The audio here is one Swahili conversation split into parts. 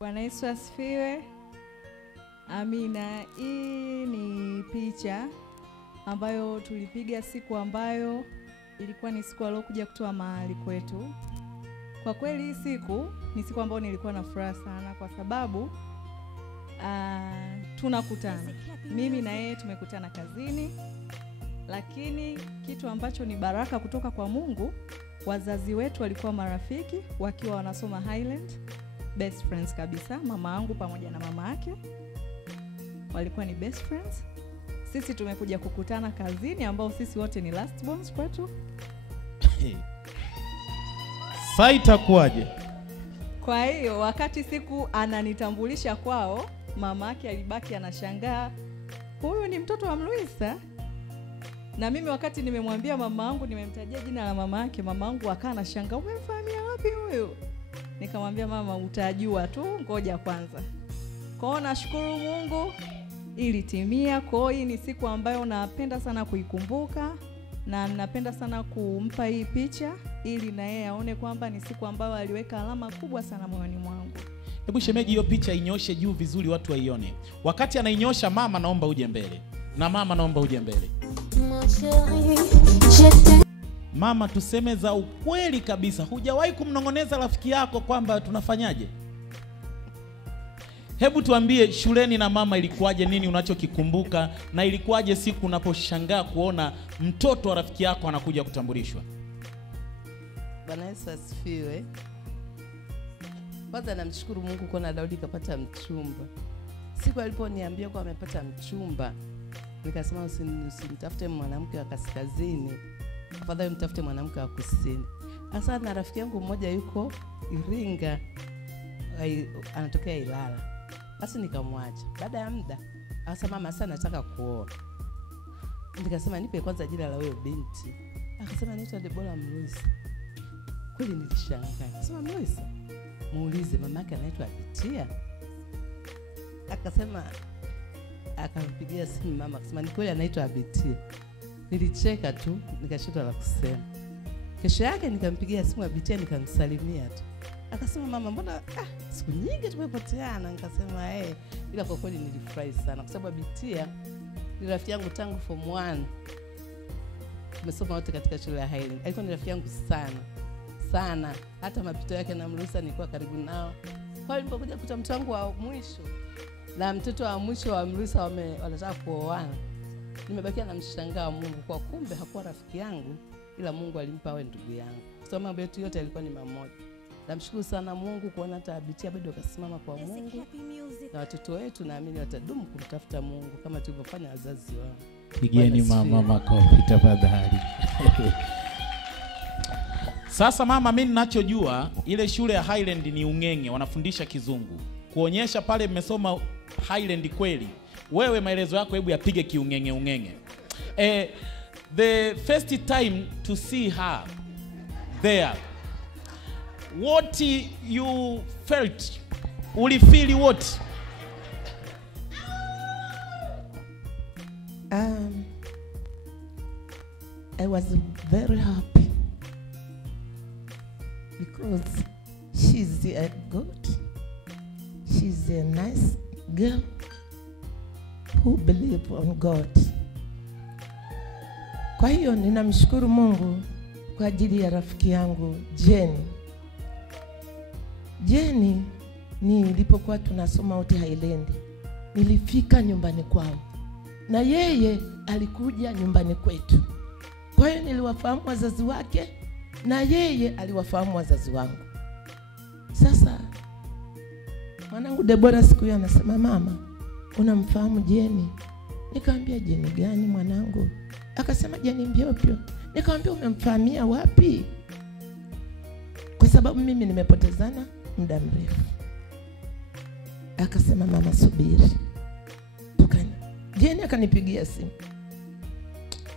Bwana Yesu asifiwe. Amina. Hii ni picha ambayo tulipiga siku ambayo ilikuwa ni siku aliyokuja kutoa mahali kwetu. Kwa kweli hii siku ni siku ambayo nilikuwa na furaha sana kwa sababu tunakutana. Mimi na yeye tumekutana kazini, lakini kitu ambacho ni baraka kutoka kwa Mungu, wazazi wetu walikuwa marafiki wakiwa wanasoma Highland, best friends kabisa. Mama yangu pamoja na mama yake walikuwa ni best friends. Sisi tumekuja kukutana kazini ambao sisi wote ni last borns kwetu. Sasa itakuwaje? Kwa hiyo wakati siku ananitambulisha kwao, mama yake alibaki anashangaa, huyu ni mtoto wa Mluisa? Na mimi wakati nimemwambia mama yangu, nimemtajia jina la mama yake, mama yangu akawa anashangaa, umemfahamia wapi huyu? Nikamwambia mama, utajua tu, ngoja kwanza. Kwa hiyo nashukuru Mungu ilitimia. Kwa hiyo ni siku ambayo napenda sana kuikumbuka na napenda sana kumpa hii picha ili na yeye aone kwamba ni siku ambayo aliweka alama kubwa sana moyoni mwangu. Hebu shemeji, hiyo picha inyoshe juu vizuri watu waione. Wakati anainyosha, mama naomba uje mbele. Na mama naomba uje mbele. Mama, tuseme za ukweli kabisa, hujawahi kumnongoneza rafiki yako kwamba tunafanyaje? Hebu tuambie, shuleni na mama ilikuwaje, nini unachokikumbuka, na ilikuwaje siku unaposhangaa kuona mtoto wa rafiki yako anakuja kutambulishwa? Bwana Yesu asifiwe. Kwanza namshukuru Mungu kuona Daudi kapata mchumba. Siku aliponiambia kwa amepata mchumba, nikasema usimtafute mwanamke wa kaskazini, afadhali mtafute mwanamke wa kusini. Sasa na rafiki yangu mmoja yuko Iringa, anatokea Ilala. Basi nikamwacha. Baada ya muda akasema, mama sasa nataka kuoa. Nikasema nipe kwanza jina la huyo binti. Akasema naitwa Debora Mluisa. Kweli nilishangaa. Akasema Mluisa, muulize mamake anaitwa Abitia. Akasema, akampigia simu mama, akasema ni kweli anaitwa Abitia. Nilicheka tu, nikashindwa la kusema. Kesho yake nikampigia simu Abitia, nikamsalimia tu. Akasema mama, mbona siku nyingi tumepoteana? Nikasema ila kwa kweli nilifurahi sana kwa sababu Abitia ni rafiki yangu tangu form 1. Tumesoma wote katika shule ya Highland. Alikuwa ni rafiki yangu sana sana, hata mapito yake na Mluisa nilikuwa karibu nao. Kwa hiyo nilipokuja kuta mtoto wangu wa mwisho na mtoto wa mwisho wa Mluisa wanataka kuoana, nimebakia na mshangao wa Mungu, kwa kumbe hakuwa rafiki yangu ila Mungu alimpa awe ndugu yangu. Kwa sababu mambo yetu yote yalikuwa ni mamoja. Namshukuru sana Mungu kuona hata Abitia bado akasimama kwa Mungu, na watoto wetu naamini watadumu kumtafuta Mungu kama tulivyofanya wazazi wao. Pigeni mama makofi tafadhali. Sasa mama, mimi ninachojua ile shule ya Highland ni ungenge, wanafundisha kizungu. Kuonyesha pale mmesoma Highland kweli. Wewe maelezo yako hebu yapige kiungenge ungenge. The first time to see her there, what you felt? Ulifeel what? I was very happy because she's a good, she's a nice girl who believes on God. Kwa hiyo ninamshukuru Mungu kwa ajili ya rafiki yangu Jenny. Jenny nilipokuwa tunasoma wote Highland, nilifika nyumbani kwao na yeye alikuja nyumbani kwetu. Kwa hiyo niliwafahamu wazazi wake na yeye aliwafahamu wazazi wangu. Sasa mwanangu Debora siku hiyo anasema, mama, unamfahamu Jenny? Nikamwambia, Jenny gani mwanangu? Akasema, Jenny Mbyopyo. Nikamwambia, umemfahamia wapi? Kwa sababu mimi nimepotezana muda mrefu. Akasema, mama subiri. Jenny akanipigia simu.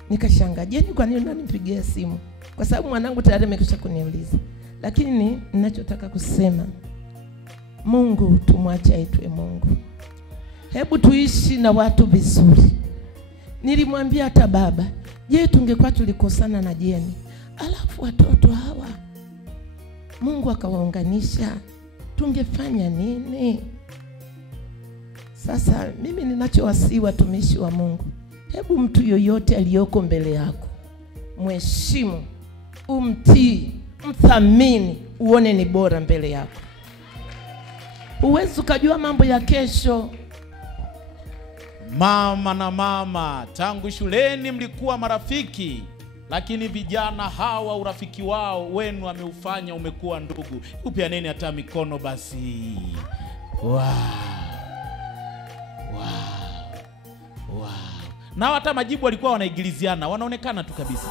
Nikashangaa, Jenny kwa nini unanipigia simu? Kwa sababu mwanangu tayari amekwisha kuniuliza. Lakini ninachotaka kusema, Mungu tumwache aitwe Mungu. Hebu tuishi na watu vizuri. Nilimwambia hata baba, je, tungekuwa tulikosana na Jenny, alafu watoto hawa Mungu akawaunganisha, tungefanya nini? Sasa mimi ninachowasihi watumishi wa Mungu, hebu mtu yoyote aliyoko mbele yako mheshimu, umtii, mthamini, uone ni bora mbele yako. Huwezi ukajua mambo ya kesho. Mama na mama, tangu shuleni mlikuwa marafiki, lakini vijana hawa urafiki wao wenu ameufanya umekuwa ndugu. Upianeni hata mikono basi. Wow. Wow. Wow. Na hata majibu walikuwa wanaigiliziana, wanaonekana tu kabisa.